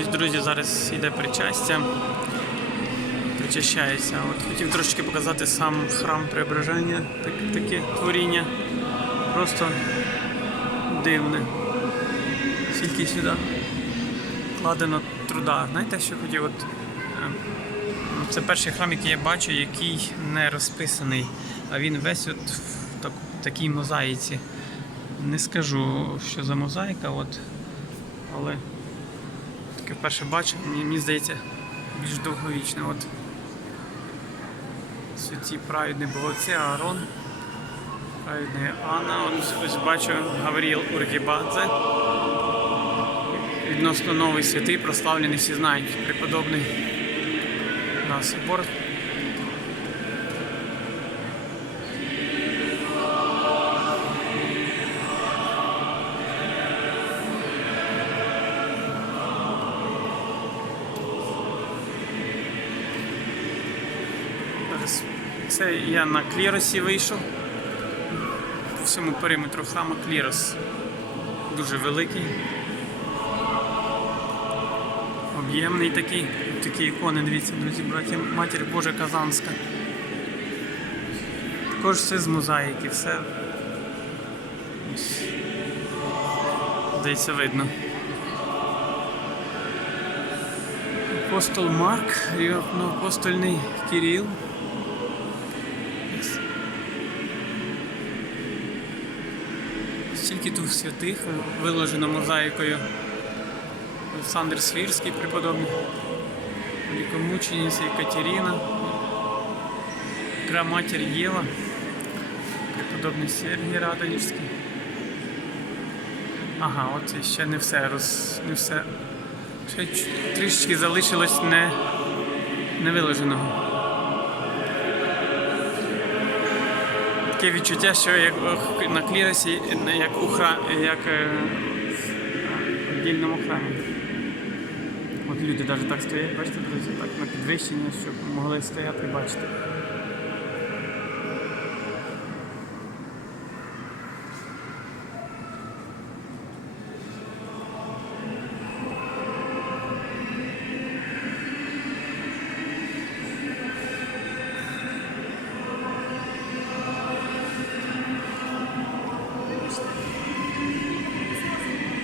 Ось, друзі, зараз йде причастя. Причащається. От хотів трошечки показати сам храм преображення, так, таке творіння. Просто дивне. Скільки сюди вкладено труда. Знаєте, що хотів? От, е, це перший храм, який я бачу, який не розписаний, а він весь от в так, такій мозаїці. Не скажу, що за мозаїка, от, але таке вперше бачив, мені, мені здається, більш довговічне. От святі праведні Богоці, Аарон, праведний Анна, ось, ось бачу Гавріл Ургібадзе. Відносно новий святий, прославлений всі знають, преподобний на собор. Зараз Це я на кліросі вийшов. По всьому периметру храму клірос дуже великий. Об'ємний такий. Такі ікони, дивіться, друзі, браті, Матір Божа Казанська. Також все з мозаїки, все. Здається, видно. Апостол Марк, апостольний Кирил. Стільки тут святих виложено мозаїкою. Олександр Свірський преподобний, Великомучениця Екатерина, Кра Матір Єва, преподобний Сергій Радонівський. Ага, от ще не все роз... не все. Ще трішечки залишилось не, не Таке відчуття, що як на кліросі, як у храмі, як е, в віддільному храмі. От люди навіть так стоять, бачите, друзі, так на підвищенні, щоб могли стояти і бачити.